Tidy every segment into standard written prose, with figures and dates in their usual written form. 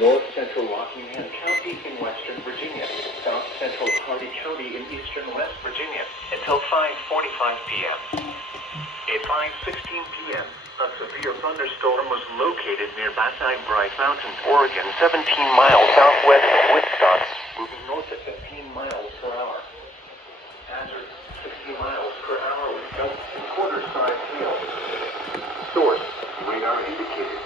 North Central Rockingham County in Western Virginia, South Central Hardy County in Eastern West Virginia, until 5:45 p.m. At 5:16 p.m., a severe thunderstorm was located near Bryce Mountain, Oregon, 17 miles southwest of Woodstock, moving north at 15 miles per hour. Hazard, 60 miles per hour with gusts and quarter-size hail. Source, radar indicated.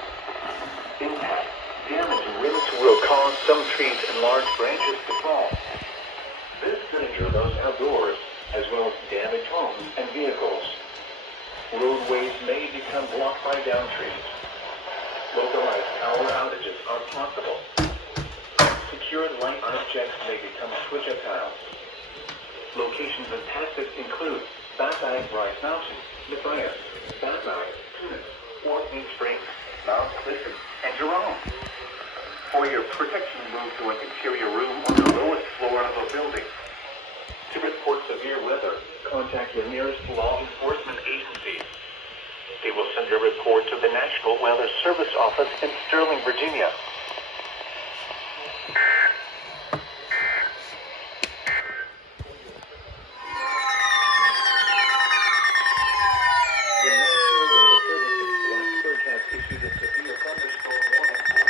Impact, damage and winds will cause some trees and large branches to fall. This could injure those outdoors, as well as damage homes and vehicles. Roadways may become blocked by downed trees. Localized power outages are possible. Secured light objects may become projectiles. Locations impacted include Bryce Mountain, Matthias, Tunis, Orkney Springs, Mount Clifton, and Jerome. For your protection, move to an interior room on the lowest floor of a building. To report severe weather, contact your nearest law enforcement agency. They will send a report to the National Weather Service Office in Sterling, Virginia. The National Weather Service's Blacksburg has issued a severe thunderstorm warning for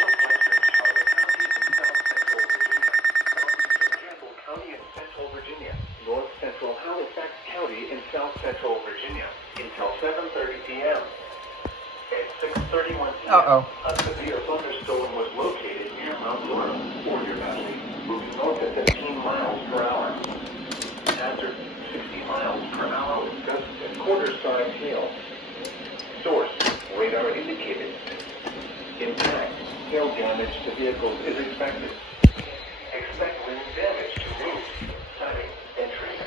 northwestern Charlotte County and south central Virginia, southeastern Campbell County and central Virginia, north central Halifax County and south central Virginia, until 7:30 p.m. At 6:31 p.m., a severe thunderstorm was located near Mount Laurel, Oregon Valley, moving north at 15 miles per hour. Hazard, 60 miles per hour with gusts and quarter-size hail. Source, radar indicated. Impact, hail damage to vehicles is expected. Expect wind damage to roofs, siding, and trees.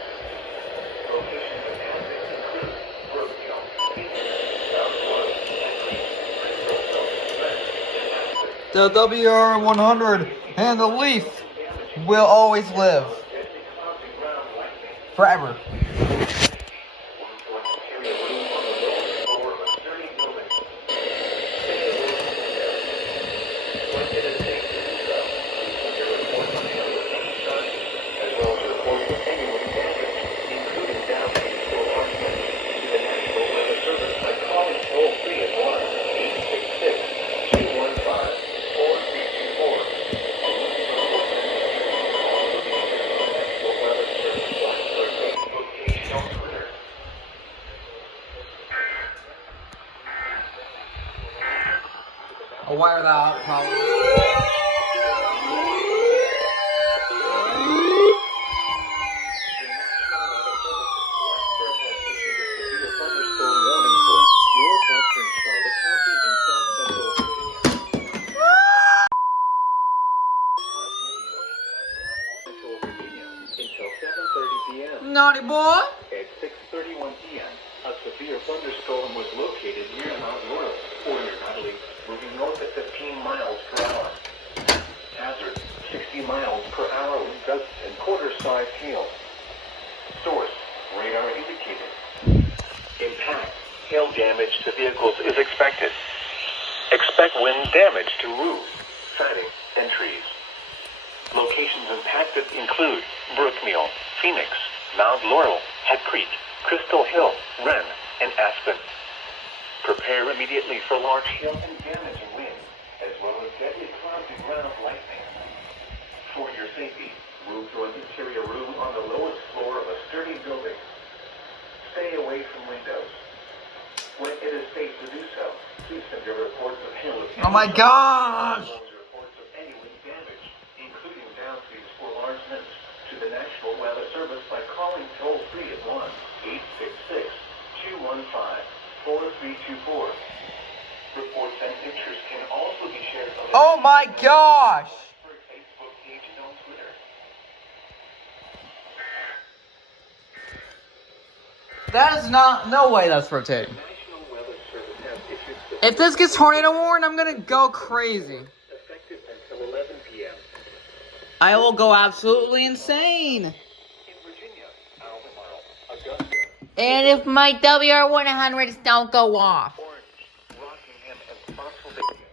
Locations of hazards include Brookfield, The WR100 and the Leaf will always live. Forever. I'll wire that out probably. Naughty boy. At 6:31 p.m., a severe thunderstorm was located near Mount Laurel, Oregon Valley, moving north at 15 miles per hour. Hazard, 60 miles per hour with gusts and quarter-size hail. Source, radar indicated. Impact, hail damage to vehicles is expected. Expect wind damage to roofs, siding, and trees. Locations impacted include Brookfield, Phoenix, Mount Laurel, Head Creek, Crystal Hill, Wren, and Aspen. Prepare immediately for large hail and damaging winds, as well as deadly clouds and ground lightning. For your safety, move to an interior room on the lowest floor of a sturdy building. Stay away from windows. When it is safe to do so, please send your reports of hail. Oh my gosh! Reports of any wind damage, including downstreams for large winds, to the National Weather Service by calling toll-free at 1-866-215-4324. Reports and pictures can also be shared on the Oh my gosh! Facebook page and on Twitter. That is not, no way that's rotating. National Weather Service has issued If this gets tornado warned, I'm gonna go crazy. effective until 11 p.m. I will go absolutely insane. in Virginia, Albemarle, Augusta, And if my WR100s don't go off. Orange, Rockingham, and Spotsylvania.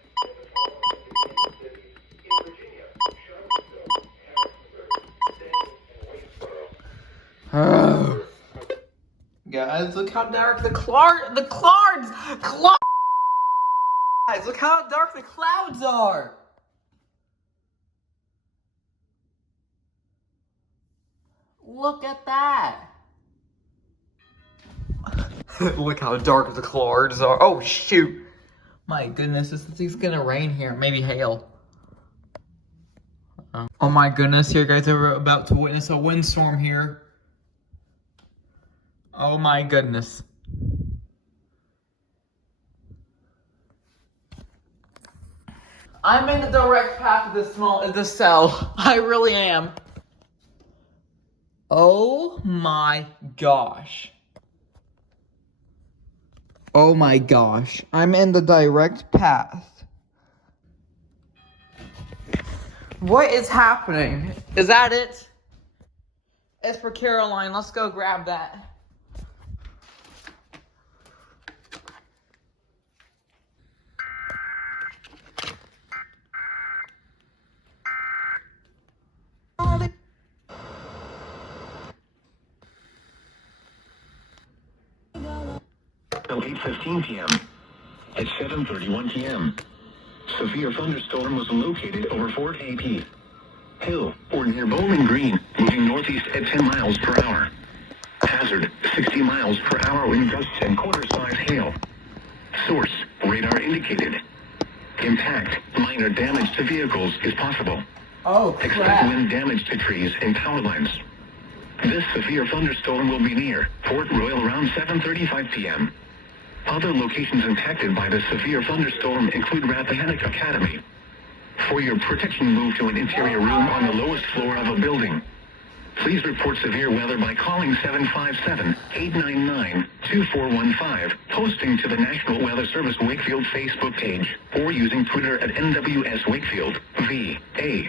Guys, look how dark the guys, look how dark the clouds are. Look at that. Look how dark the clouds are. Oh, shoot. My goodness, this thing's gonna rain here. Maybe hail. Oh my goodness, you guys are about to witness a windstorm here. Oh my goodness. I'm in the direct path of the cell. I really am. Oh my gosh. Oh my gosh. I'm in the direct path. What is happening? Is that it? It's for Caroline. Let's go grab that. Till 8:15 p.m. At 7:31 p.m. Severe thunderstorm was located over Fort AP Hill or near Bowling Green, moving northeast at 10 miles per hour. Hazard 60 miles per hour wind gusts and quarter-size hail. Source radar indicated. Impact minor damage to vehicles is possible. Oh, Expect crap. wind damage to trees and power lines. This severe thunderstorm will be near Port Royal around 7:35 p.m. Other locations impacted by the severe thunderstorm include Rappahannock Academy. For your protection, move to an interior room on the lowest floor of a building. Please report severe weather by calling 757-899-2415, posting to the National Weather Service Wakefield Facebook page, or using Twitter at NWS Wakefield, VA.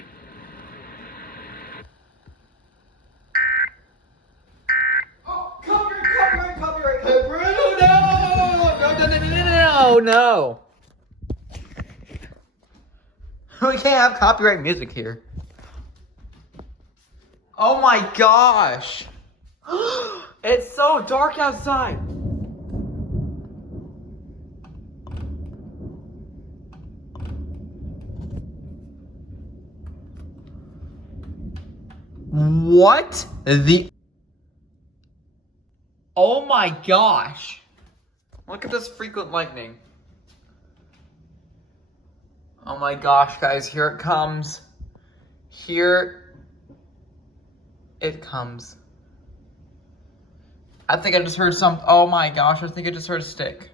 Copyright. No. We can't have copyright music here. Oh my gosh. It's so dark outside. What the? Oh my gosh. Look at this frequent lightning. Oh my gosh, guys, here it comes. Here it comes. I think I just heard some. Oh my gosh, I think I just heard a stick.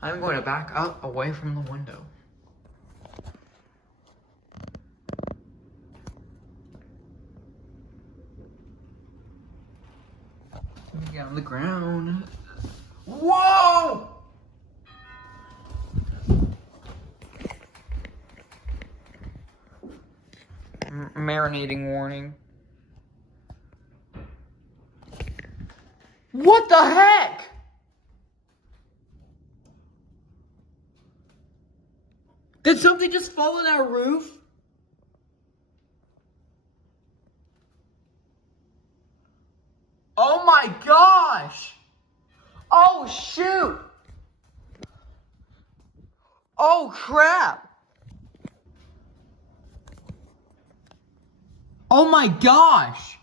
I'm going to back up away from the window. Let me get on the ground. Whoa! Marinating warning. What the heck? Did something just fall on our roof? Oh my gosh! Oh shoot! Oh crap! Oh my gosh!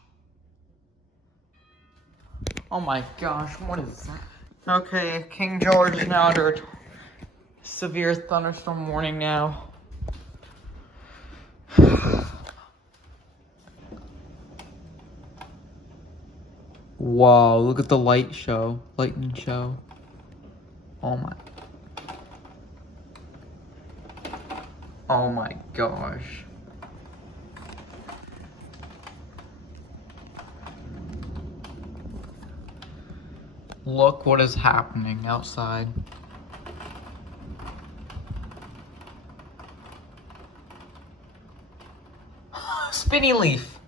Oh my gosh, what is that? Okay, King George is now under severe thunderstorm warning now. Wow, look at the lightning show. Oh my gosh. Look what is happening outside. Spinny leaf.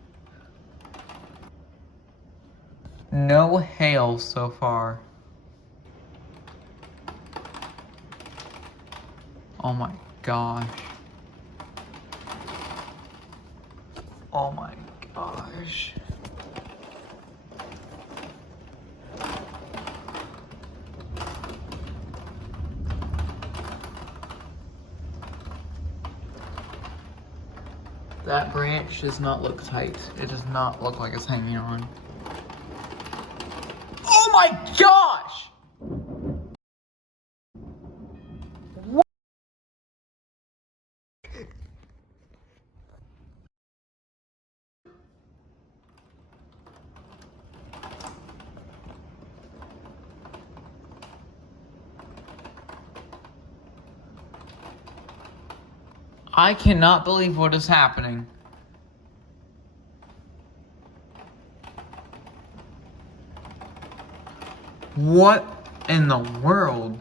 No hail so far. Oh my gosh. Oh my gosh. That branch does not look tight. It does not look like it's hanging on. Oh my gosh! What? I cannot believe what is happening. What in the world?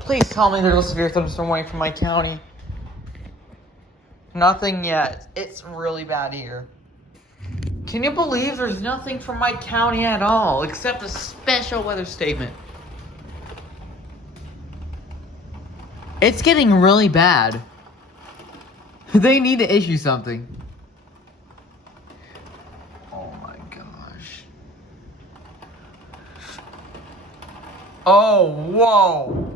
Please tell me there's a severe thunderstorm warning from my county. Nothing yet. It's really bad here. Can you believe there's nothing from my county at all except a special weather statement? It's getting really bad. They need to issue something. Oh my gosh. Oh, whoa.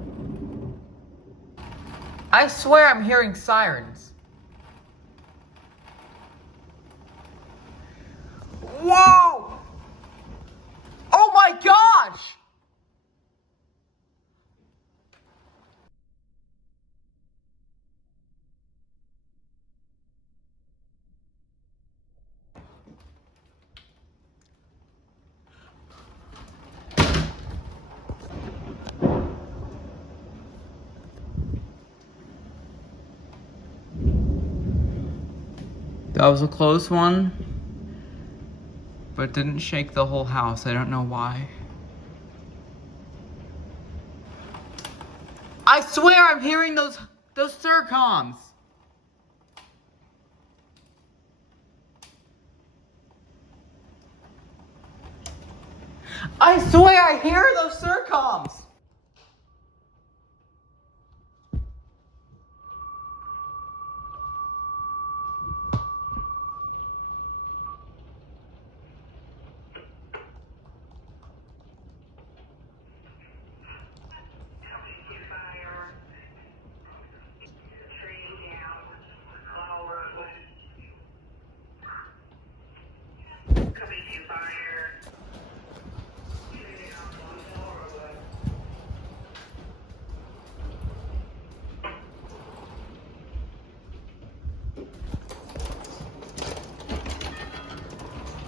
I swear I'm hearing sirens. Whoa! Oh my gosh! That was a close one, but it didn't shake the whole house. I don't know why. I swear I'm hearing those Sercoms. I swear I hear those Sercoms.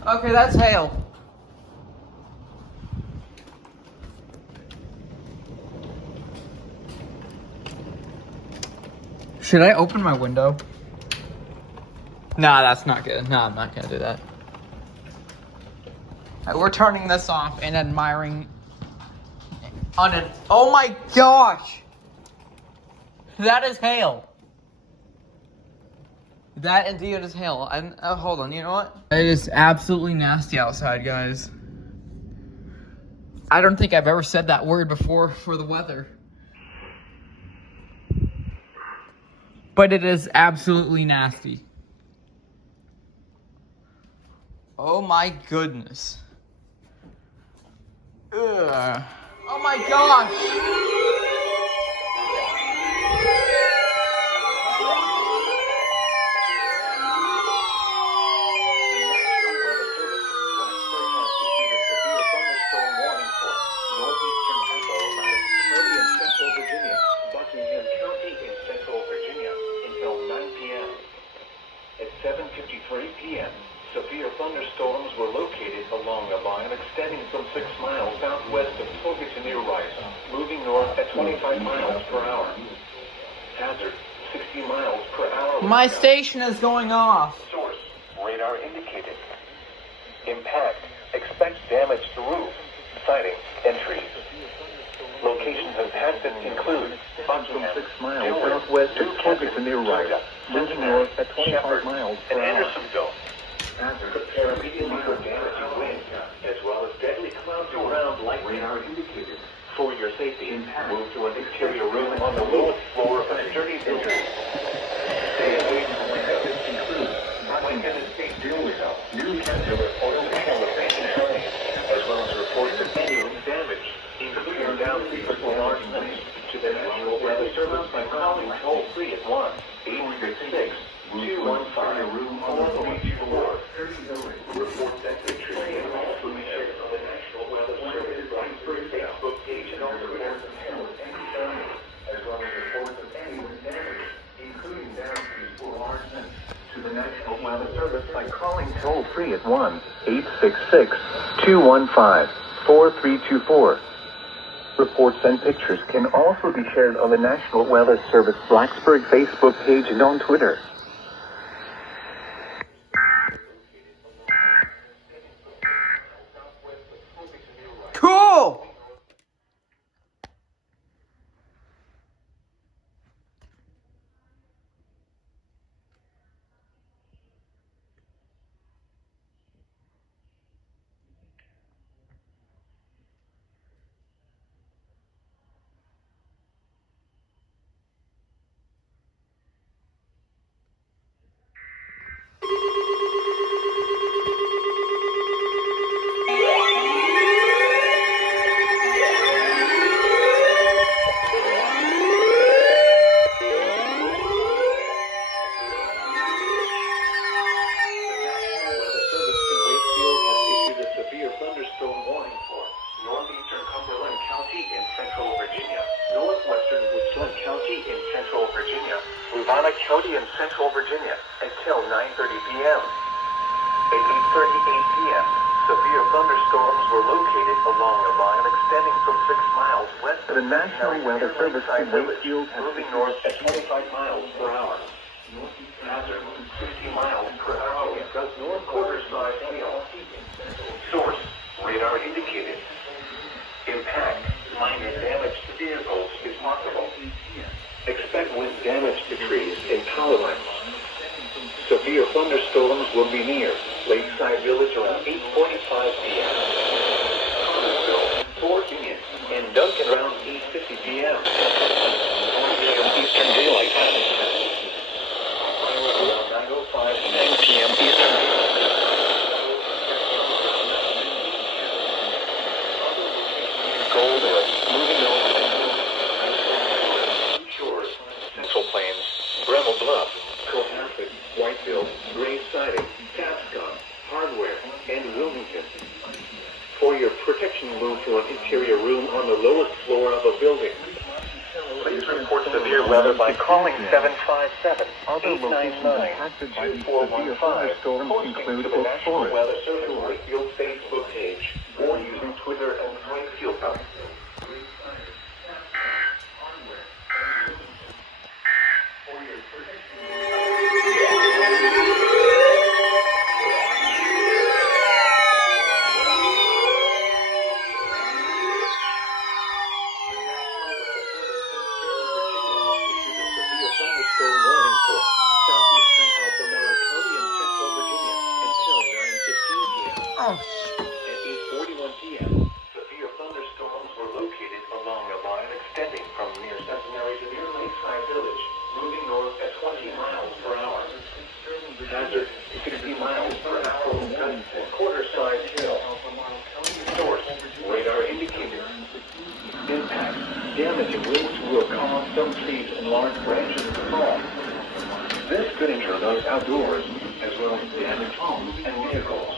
Okay, that's hail. Should I open my window? Nah, that's not good. Nah, I'm not gonna do that. Alright, we're turning this off and admiring on an. Oh my gosh! That is hail. That indeed is hail. And hold on, you know what? It is absolutely nasty outside, guys. I don't think I've ever said that word before for the weather. But it is absolutely nasty. Oh my goodness. Ugh. Oh my gosh! Severe thunderstorms were located along a line extending from 6 miles southwest of Torgerton near Rice, moving north at 25 miles per hour. Hazard, 60 miles per hour. My station is going off. Source, radar indicated. Impact, expect damage to roof, siding, and trees. Locations impacted include Buckingham, 6 miles southwest of Torgerton near Rice, moving north at 25 miles per hour. And Andersonville. Hazard, prepare immediately for damage around light radar indicated. For your safety, move to an exterior room on the lowest floor of a sturdy building. Stay away from windows. This includes watching an escape rear window, new capture photos from the facing train, as well as reports of any damage, including downstairs enlargement, to the National Weather Service by calling toll-free at 1-866-215-4324. Report that picture can also be shared on the National Weather Service Facebook page and also reports of any damage, as well as reports of any damage, including downstairs enlargement, to the National Weather Service by calling toll-free at 1-866-215-4324. Reports and pictures can also be shared on the National Weather Service Blacksburg Facebook page and on Twitter. Cool! County in central Virginia until 9:30 p.m. At 8:38 p.m., severe thunderstorms were located along a line extending from 6 miles west of the National Weather Service to Wakefield, moving north at 25 miles per hour. Hazard 60 miles per hour because north quarter side hail. Source radar indicated. Impact minor damage to vehicles is possible. Expect wind damage to trees and power lines. Severe thunderstorms will be near Lakeside Village around 8:45 p.m. Connersville, Fort Union, and Duncan around 8:50 p.m. 1 p.m. Eastern Daylight Time. Around 9:05 to 10 p.m. Eastern. Gold Rush, moving over. Shores, Central Plains, Breville Bluff, Cohasset, Whitefield, Gray Siding, Tapscott, Hardware, and Wilmington. For your protection, move to an interior room on the lowest floor of a building. Please report severe weather by calling 757-899-2415. Posting to the National Weather Service Wakefield Facebook page or using Twitter and Wakefield Hub. Oh, At 8:41 p.m., severe thunderstorms were located along a line extending from near Centenary to near Lakeside Village, moving north at 20 miles per hour. Hazard 60 miles per hour and quarter-size hail. Source radar indicator. Impact damaging winds will cause some trees and large branches to fall. This could injure those outdoors, as well as damage homes and vehicles.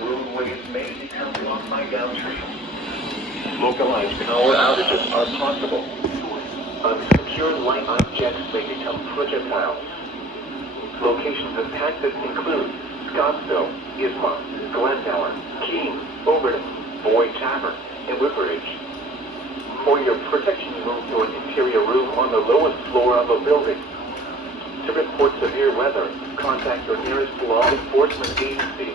Roadways may become blocked by downed trees. Localized power outages are possible. Unsecured light objects may become projectiles. Locations impacted include Scottsville, Isma, Glendower, Keene, Overton, Boyd Tavern, and Woodbridge. For your protection, move to an interior room on the lowest floor of a building. To report severe weather, contact your nearest law enforcement agency.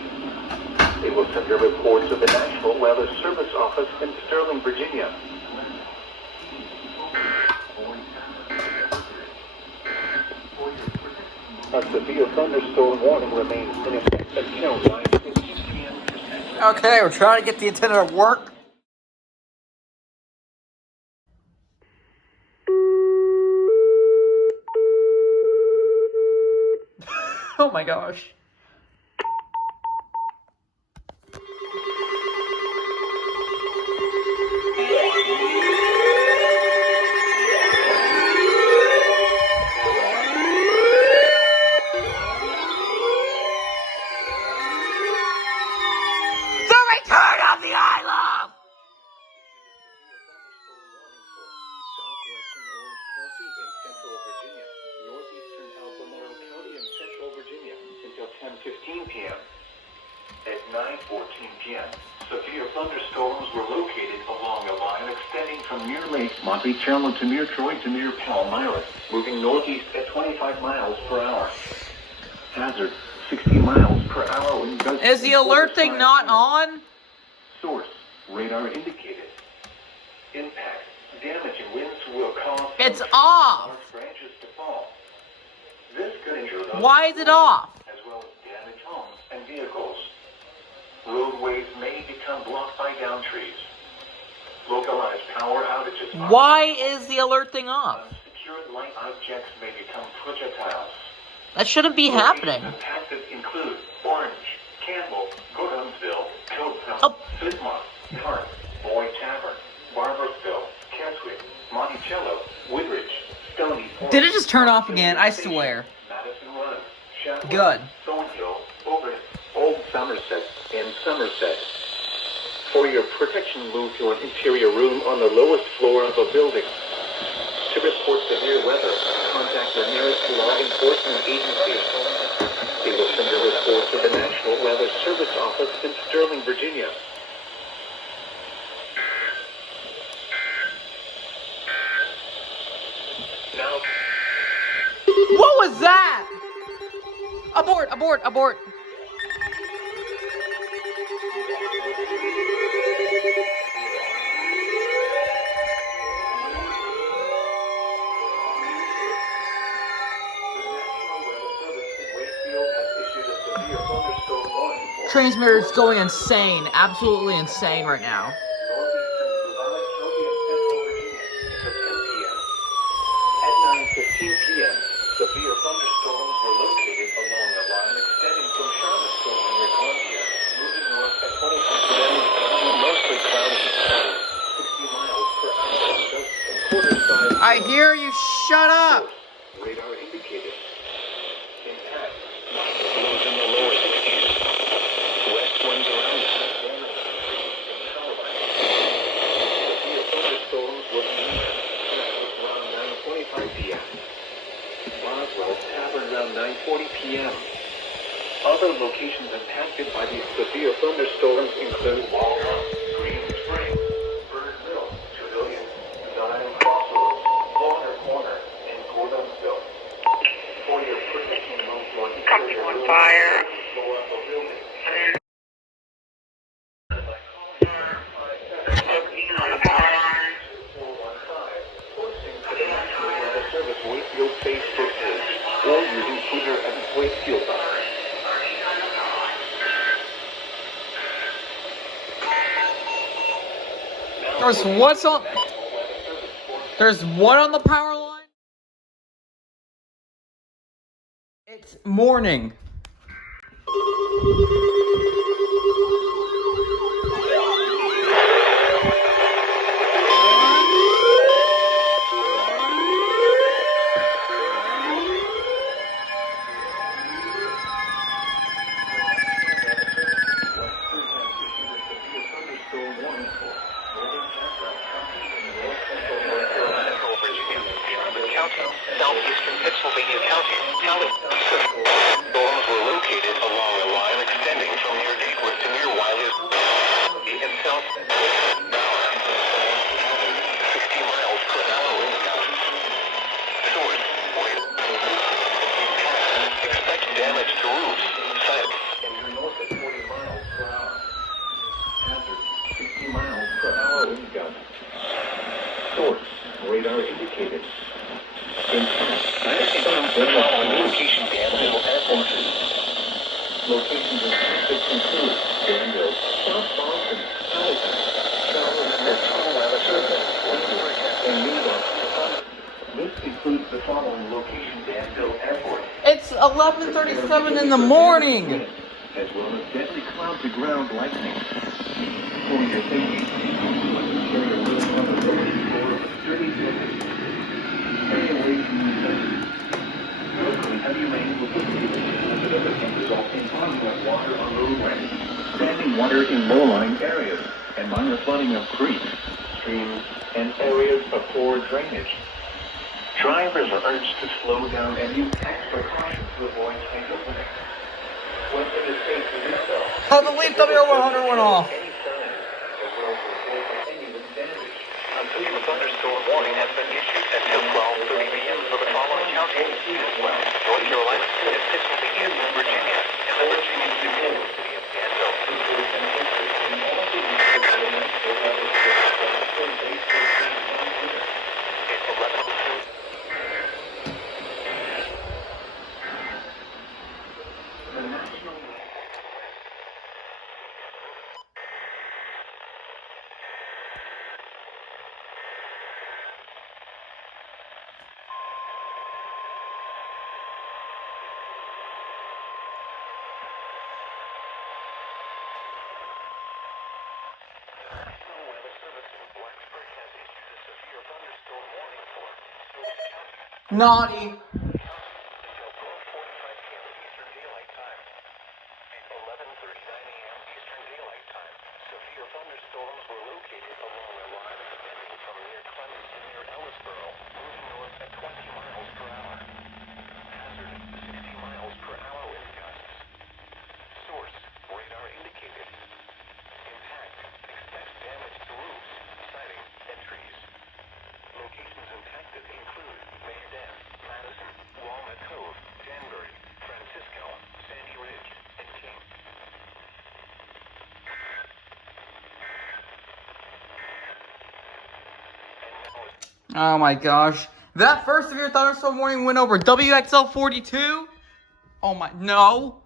They will send your reports to the National Weather Service office in Sterling, Virginia. A severe thunderstorm warning remains in effect until 9:15 p.m. Okay, we're trying to get the antenna to work. Oh my gosh. The return of the ILUV! Southwestern Orange County in central Virginia, northeastern Albemarle County in central Virginia until 10:15 p.m. At 9:14 p.m., severe thunderstorms were located along a line extending from near Lake Monticello to near Troy to near Palmyra, moving northeast at 25 miles per hour. Hazard, 60 miles per hour. When Is the alert thing not on? Source, radar indicated. Impact, damaging winds will cause It's off. large branches to fall. This could injure those Why is it off? as well as damage homes and vehicles. Roadways may become blocked by downed trees. Localized power outages. Why is the alert thing off? Unsecured light objects may become projectiles. That shouldn't be happening. Locations impacted include Orange, Campbell, Gordonsville, Hilltown, Oh. Sidmont, Park, Boyd Tavern, Barbersville, Keswick, Monticello, Woodridge, Stony Point. Did it just turn off again? I swear. Madison Run, Shadwell, Good. Thornhill, Oberlin, Old Somerset, and Somerset. For your protection, move to an interior room on the lowest floor of a building. To report severe weather, contact the nearest law enforcement agency. They will send a report to the National Weather Service Office in Sterling, Virginia. Now, What was that? Abort, abort, abort. Transmitter's going insane, absolutely insane right now. At 9:15 p.m., severe thunderstorms were located along a line extending from Charlottesville and Lacondia, moving north at 25 miles, mostly cloudy, 60 miles per hour, and quarter-size. I hear you, shut up! Radar indicated. Impact. Lows in the lower 60s. West winds around us. Severe thunderstorms were around 9:25 p.m. Boswell Tavern around 9:40 p.m. Other locations impacted by these severe thunderstorms include Walnut, Green Springs, Bird Mill, Trevilian, Zion Crossroads, Water Corner, and Gordonsville. For your protection, move to an interior room fire. floor of a building. Service Wakefield Facebook page or using Twitter at Wakefield. There's what on the power line? It's morning. Southeastern Pennsylvania County. Storms were located along a line extending from near Gatewood to near Wiley and south. 60 miles per hour wind gusts. Source. Expect damage to roofs. Site. Enter north at 40 miles per hour. Hazard. 60 miles per hour wind gusts. Source. Radar indicated. Impact. The following location damage will air forces. Locations in Texas include Danville, South Boston, Halifax, Charlotte, and Newcastle. This includes the following locations: Danville Airport. It's 11:37 in the morning. As well as deadly clouds of ground lightning. For your safety, carry a low probability score of 30 seconds. Stay away from the sun. Locally, heavy rain will and result in constant water on roadways, standing water in low-lying areas, and minor flooding of creeks, streams, and areas of poor drainage. Drivers are urged to slow down and use extra caution to avoid hydroplaning. Once in the state to do so, Oh, the Leaf WR100 went off. any sign, as well as report any damage. A severe thunderstorm warning has been issued until 12:30 p.m. for the following counties as well: North Carolina, and 6 p.m. in Virginia, and the Virginia city of Danville. It's 11:02. The national Weather Service in Blacksburg has issued a severe thunderstorm warning for Seward County Naughty. until 12:45 p.m. Eastern Daylight Time. At 11:39 a.m. Eastern Daylight Time, severe thunderstorms were located along the line extending from near Clemens to near Ellisboro, moving north at 20 miles per hour. Hazard, 60 miles per hour wind gusts. Source, radar indicated. Impact, expect damage to roofs, siding, and trees. Locations impacted include Mayodan, Madison, Walnut Cove, Danbury, Francisco, Sandy Ridge, and King. And now Oh my gosh. That first severe thunderstorm warning went over WXL 42. Oh my, no.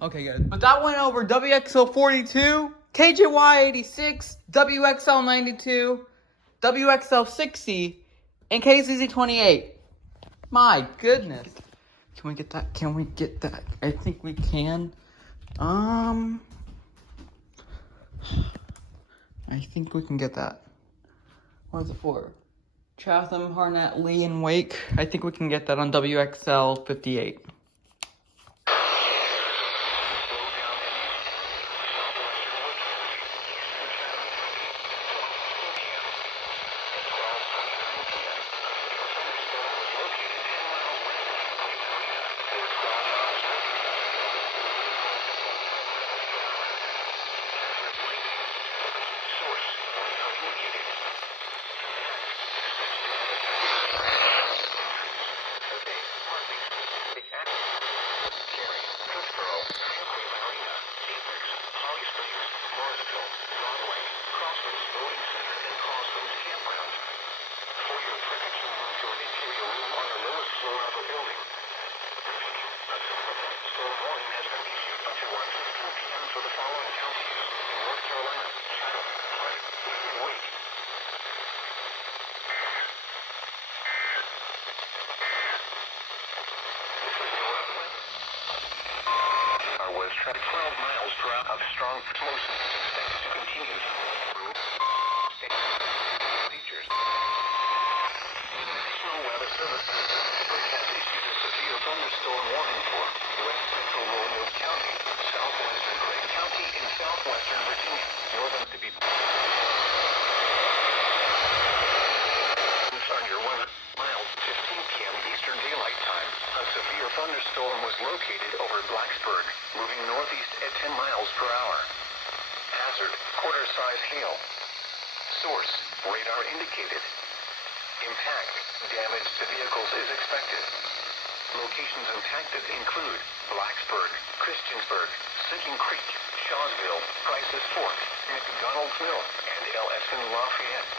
Okay, good. But that went over WXL 42, KJY 86, WXL 92, WXL 60, and KZZ 28. My goodness. Can we get that? Can we get that? I think we can. I think we can get that. What is it for? Chatham, Harnett, Lee, and Wake. I think we can get that on WXL 58. For the following counties in North Carolina, Chatham, Harnett, Lee, and Wake. Our was track 12 miles per hour of strong motion is expected to continue through features. National Weather Service has issued a severe thunderstorm warning for west central Roanoke County, southwestern Craig County, and southwestern Virginia, northern Mississippi. On your 1 miles, 15 p.m. Eastern Daylight Time, a severe thunderstorm was located over Blacksburg, moving northeast at 10 miles per hour. Hazard, quarter-size hail. Source, radar indicated. Impact, damage to vehicles is expected. Locations impacted include Blacksburg, Christiansburg, Sinking Creek, Shawsville, Price's Fork, McDonald's Mill, and LSN Lafayette.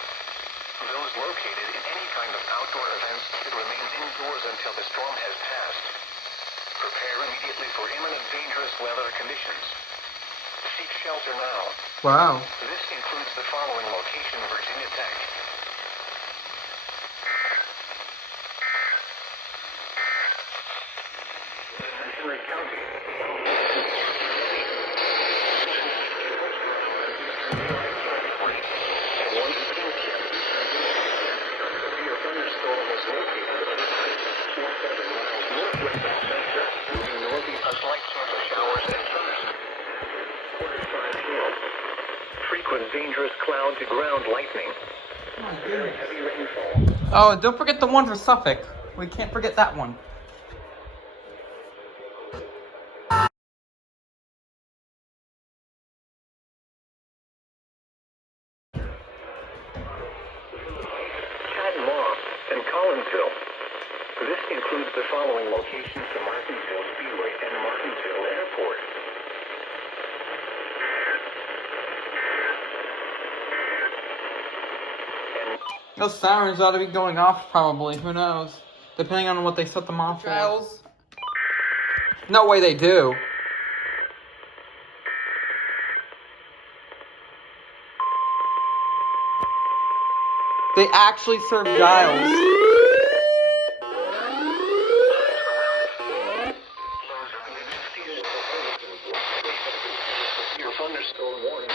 Those located in any kind of outdoor events should remain indoors until the storm has passed. Prepare immediately for imminent dangerous weather conditions. Seek shelter now. Wow. This includes the following location: Virginia Tech, McHenry County, at 1:15 p.m. A severe thunderstorm was located over 47 miles northwest of Chester, moving northeast. A slight chance of showers and thunderstorms. Quarter 5 hail. Frequent dangerous cloud to ground lightning. Very heavy rainfall. Oh, and don't forget the one for Suffolk. We can't forget that one. Moss and Collinsville. This includes the following locations: the Martinsville Speedway and Martinsville Airport. And Those sirens ought to be going off probably. Who knows? Depending on what they set them off for. Giles? No way they do. They actually serve Giles. your thunderstorm warning.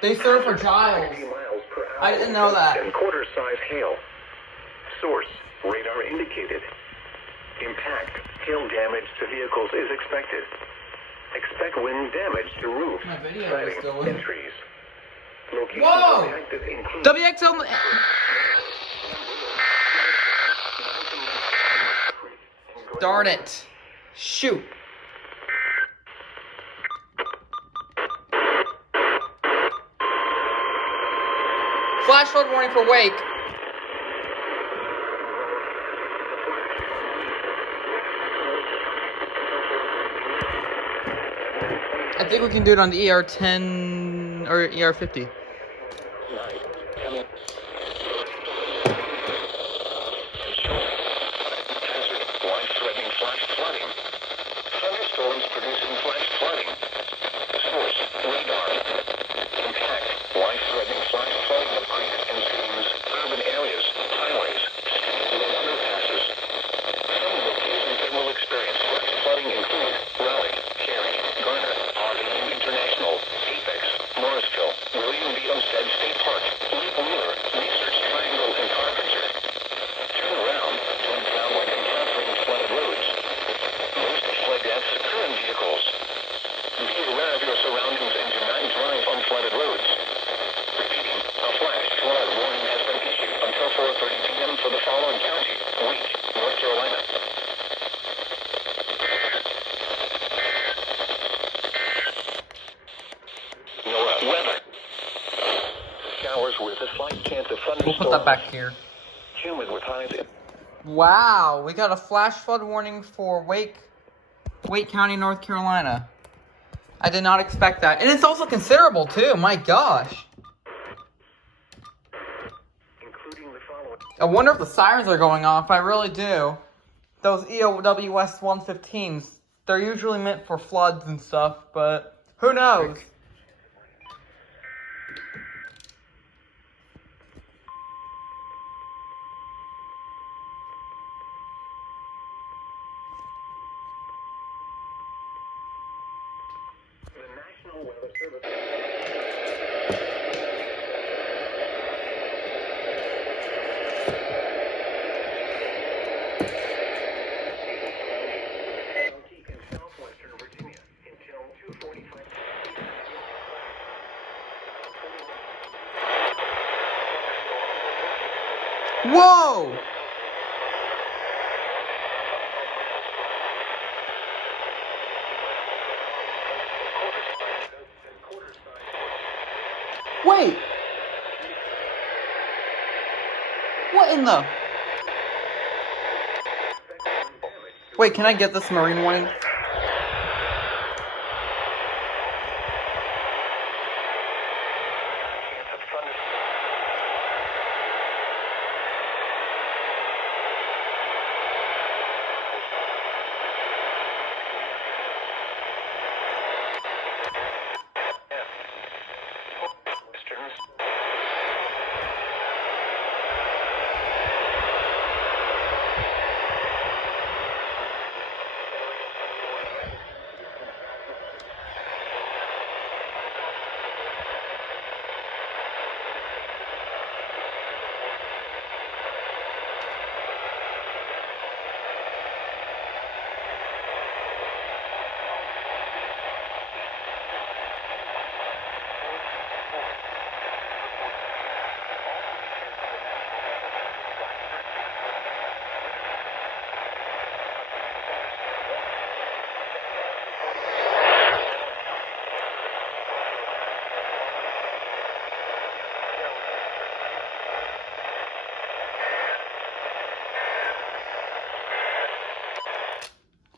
They serve for Giles. I didn't know that. And quarter-size hail. Source: radar indicated. Impact: hail damage to vehicles is expected. Expect wind damage to roof, My video is siding, still and in. trees. Locations Whoa! impacted include WXL. Darn it. Shoot. Flash flood warning for Wake. I think we can do it on the ER10 or ER50. life-threatening flash flooding. Thunderstorms producing flash flooding. Source: radar. Impact: life-threatening flash flooding of creeks and streams, urban areas, highways, and underpasses. Some locations that will experience flash flooding include Raleigh, Cary, Garner, RETURN International, Apex, Morrisville, William B. Olmsted State Park, Lake Muir, Research Triangle, and Carpenter. Turn around to unplow when encountering flooded roads. Most flood deaths occur in vehicles. Be aware of your surroundings and do not drive on flooded roads. Repeating, a flash flood warning has been issued until 4:30 p.m. for the following county: Wake, North Carolina. NOAA weather. Showers with a slight chance of thunderstorms. We'll put that back here. Humid with highs in Wow, we got a flash flood warning for Wake County, North Carolina. I did not expect that. And it's also considerable too, my gosh. including the following. I wonder if the sirens are going off, I really do. Those EOWS 115s, they're usually meant for floods and stuff, but who knows? The National Weather Service. County in southwestern Virginia until 2:45. Whoa! Wait! What in the... Wait, can I get this marine warning?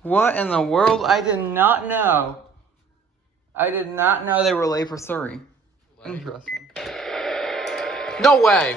What in the world? I did not know. I did not know they were late for Surrey. Interesting. No way!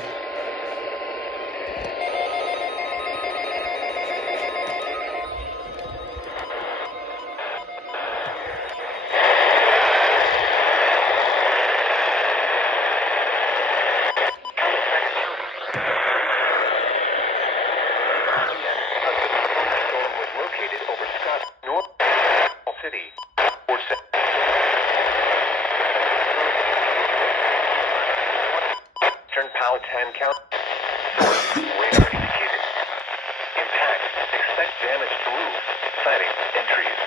Radar indicated. Impact. Expect damage to roof, siding, and trees.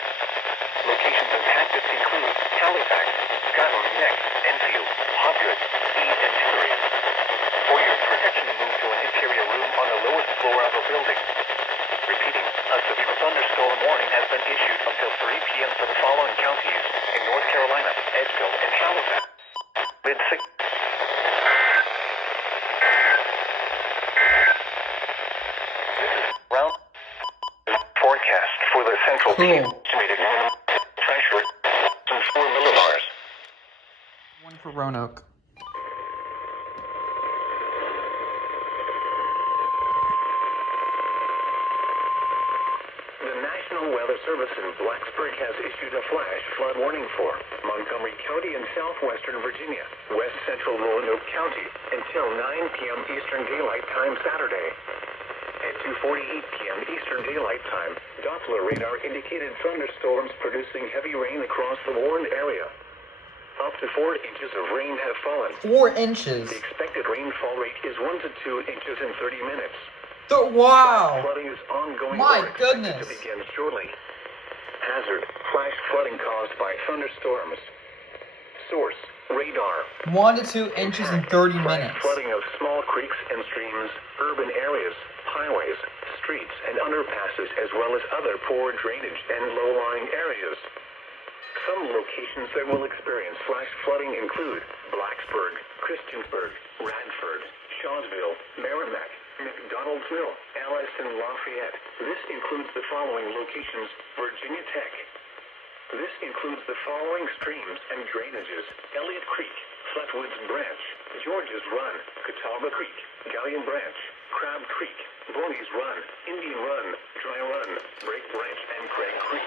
Locations impacted include Halifax, Gatton Neck, Enfield, Hobgood, East, and Tillery. For your protection, move to an interior room on the lowest floor of a building. Repeating, a severe thunderstorm warning has been issued until 3 p.m. for the following counties in North Carolina, Edgeville, and Halifax. Mid-6. Forecast for the central peak. Estimated minimum pressure some 4 millibars. One for Roanoke. The National Weather Service in Blacksburg has issued a flash flood warning for Montgomery County and southwestern Virginia, west central Roanoke County, until 9 p.m. Eastern Daylight Time Saturday. At 2:48 p.m. Eastern Daylight Time, Doppler radar indicated thunderstorms producing heavy rain across the warned area. Up to 4 inches of rain have fallen. 4 inches? The expected rainfall rate is 1 to 2 inches in 30 minutes. Wow! Flooding is ongoing. My goodness! To begin shortly. Hazard: flash flooding caused by thunderstorms. Source: radar. 1 to 2 inches in 30 minutes. Flooding of small creeks and streams, urban areas, highways, streets, and underpasses, as well as other poor drainage and low-lying areas. Some locations that will experience flash flooding include Blacksburg, Christiansburg, Radford, Shawsville, Merrimack, McDonaldsville, Alice, and Lafayette. This includes the following locations: Virginia Tech. This includes the following streams and drainages: Elliott Creek, Flatwoods Branch, George's Run, Catawba Creek, Gallion Branch, Crab Creek, Boney's Run, Indian Run, Dry Run, Break Branch, and Craig Creek.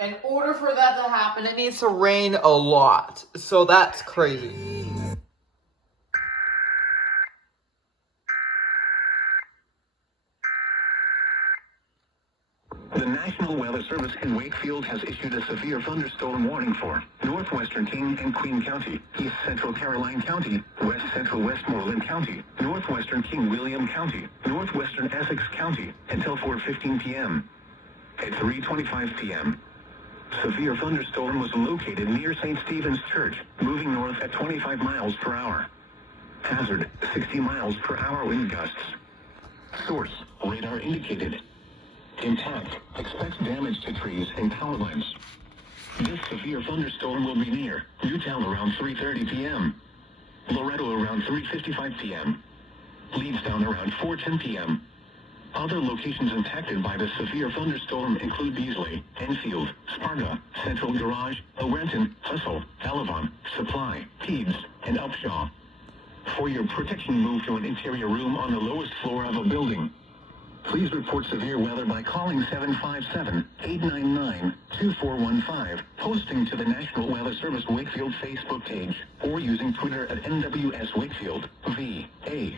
In order for that to happen, it needs to rain a lot. So that's crazy. The National Weather Service in Wakefield has issued a severe thunderstorm warning for northwestern King and Queen County, east central Caroline County, west central Westmoreland County, northwestern King William County, northwestern Essex County, until 4:15 p.m. At 3:25 p.m., severe thunderstorm was located near St. Stephen's Church, moving north at 25 miles per hour. Hazard: 60 miles per hour wind gusts. Source: radar indicated. Impact: expect damage to trees and power lines. This severe thunderstorm will be near Newtown around 3:30 p.m. Loretto around 3:55 p.m. Leadstown around 4:10 p.m. Other locations impacted by the severe thunderstorm include Beasley, Enfield, Sparta, Central Garage, Orenton, Hustle, Alavon, Supply, Teagues, and Upshaw. For your protection, move to an interior room on the lowest floor of a building. Please report severe weather by calling 757-899-2415, posting to the National Weather Service Wakefield Facebook page, or using Twitter at NWS Wakefield, VA.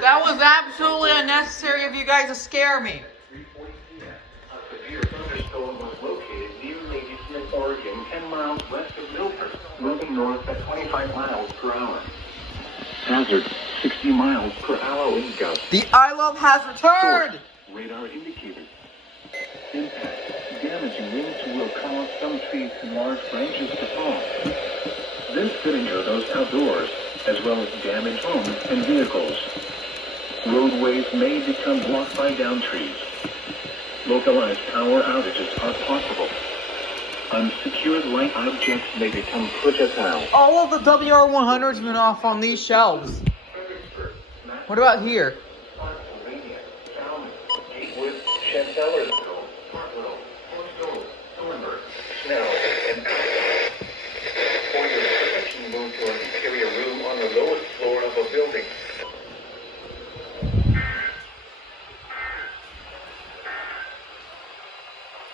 That was absolutely unnecessary of you guys to scare me. 3:40 p.m. A severe thunderstorm was located near Ladysmith, Oregon, 10 miles west of Milford, moving north at 25 miles per hour. Hazard, 60 miles per hour wind gust. The ILUV has returned! Radar indicators. Impact. Damaging winds will cause some trees and large branches to fall. This could injure those outdoors, as well as damage homes and vehicles. Roadways may become blocked by downed trees. Localized power outages are possible. Unsecured light objects may become projectiles. All of the WR100s went off on these shelves. What about here? Pennsylvania, Falmouth, Gatewood, Chancellorsville, Hartwell, Forestall, Thornburg, Snell, and Ashland. For your protection, move to an interior room on the lowest floor of a building.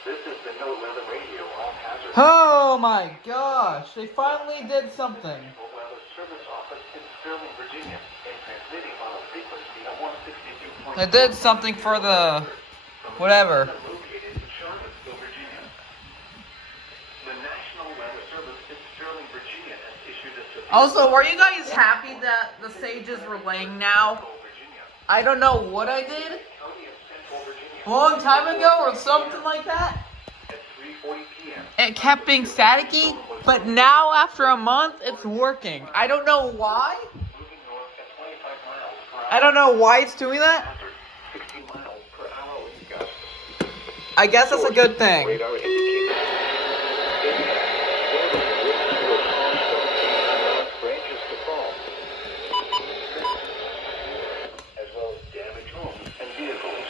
This is the No Weather Radio All Hazard Oh my gosh, they finally did something. Weather Service Office in Sterling, Virginia, and transmitting on a frequency of 162.1. They did something for the whatever. Located in Charlottesville, Virginia. The National Weather Service in Sterling, Virginia has issued a severe Also, were you guys happy that the sages were laying now? Virginia. I don't know what I did County of Central Virginia a long time ago or something like that. at 3:40 p.m. It kept being staticky, but now after a month, it's working. I don't know why. Moving north at 25 miles per hour. I don't know why it's doing that. Hazard, 60 miles per hour wind gust. I guess that's a good thing. Radar indicates branches to fall, as well as damage homes and vehicles.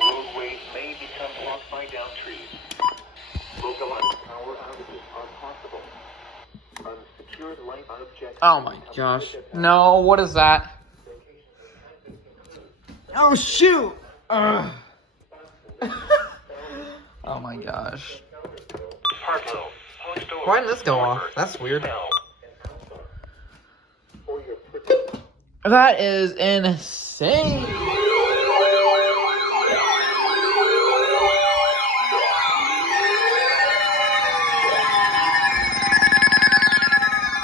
Roadways may become blocked by downed trees. Localized power outages are possible. Unsecured light objects. Oh my gosh. No, what is that? Oh shoot! Ugh. Oh my gosh. Hartwell, Forestall, Why did this go off? That's weird. For your protection. That is insane.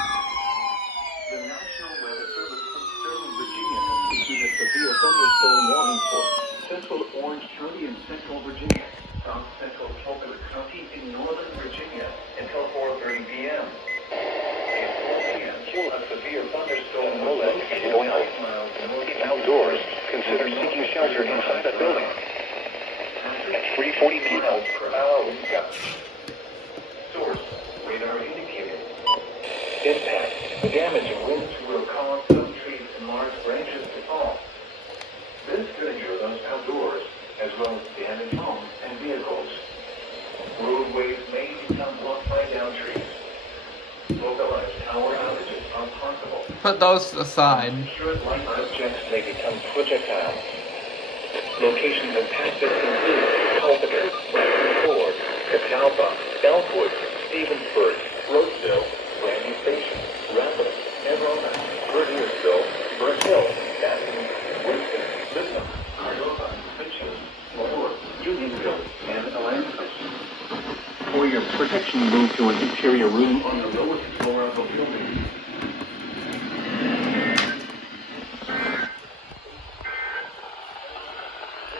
The National Weather Service in Sterling, Virginia has issued a severe thunderstorm warning for Central Orange County and Central Virginia, South Central Talbot County in Northern Virginia until 4:30 p.m. At 4 p.m., a severe thunderstorm will end going out. If outdoors, consider seeking shelter inside a building. At 3:40 p.m. per hour wind gust. Source, radar indicated. Impact. Damaging winds will cause some trees and large branches to fall. This could injure those outdoors, as well as damage homes and vehicles. Roadways may become blocked by downed trees. Localized power outages are possible. Put those to the side. Short light objects may become projectiles. Locations impacted include Culpeper, Ford, Catalpa, Elkwood, Stevensburg, Roseville, Brandy Station, Rapids, Everona, Verdiersville, Burnt Hill, Athens, Winston, Midland, Cordova, Mitchell, Fort, Unionville, and Atlantis. For your protection, move to an interior room on the lowest floor of a building.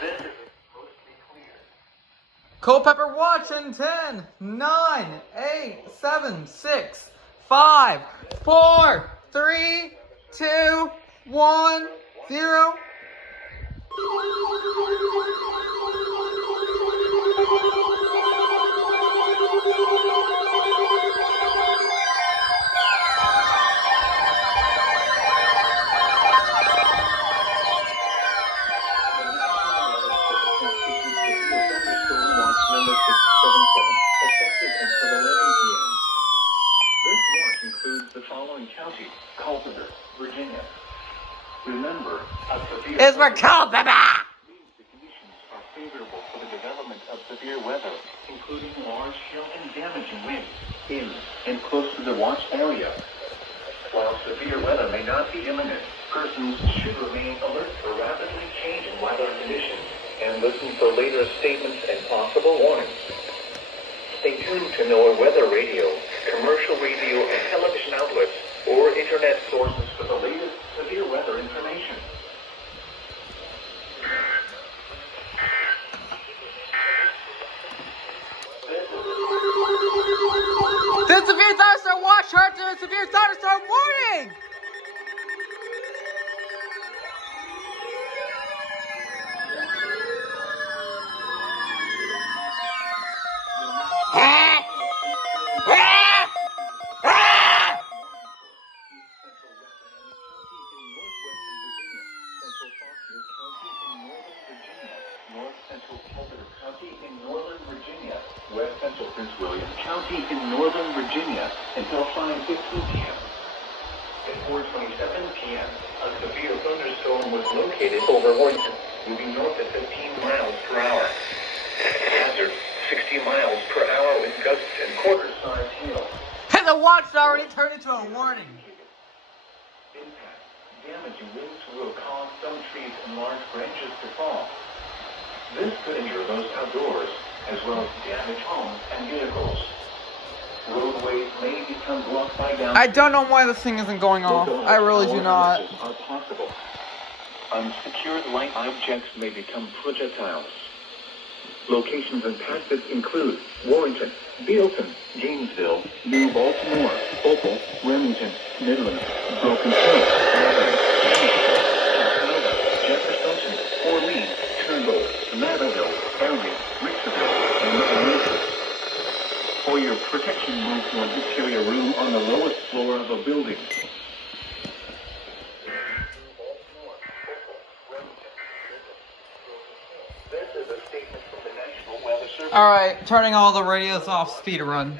This is mostly clear. Culpeper watch in 10, 9, 8, 7, 6, 5, 4, 3, 2, 1, 0. Effective until 11 p.m. This watch includes the following county: Culpeper, Virginia. Remember, a severe It's my cold, baby! means the conditions are favorable for the development of severe weather, including large hail and damaging winds in and close to the watch area. While severe weather may not be imminent, persons should remain alert for rapidly changing weather conditions and listen for later statements and possible warnings. Stay tuned to NOAA weather radio, commercial radio and television outlets, or internet sources for the latest severe weather information. The severe thunderstorm watch heard the severe thunderstorm warning! North Central Culpeper County in northern Virginia, West Central Prince William County in northern Virginia until 5:15 p.m. At 4:27 p.m., a severe thunderstorm was located over Warrington, moving north at 15 miles per hour. Hazard, 60 miles per hour with gusts and quarter-sized hail. And the watch already turned into a warning. Impact, damaging winds will cause some trees and large branches to fall. This could injure those outdoors, as well as damage homes and vehicles. Roadways may become blocked by down. I don't know why this thing isn't going off. I really do not. Are possible. Unsecured light objects may become projectiles. Locations and passage include Warrington, Bealeton, Gainesville, New Baltimore, Opal, Remington, Midland, Broken Hill, Auburn, Jefferson, Orleans, Turnbull, Latterville, Elgin, Richardville, and Wilson. For your protection, move to an interior room on the lowest floor of a building. This is a statement from the National Weather Service. Alright, turning all the radios off, speed run.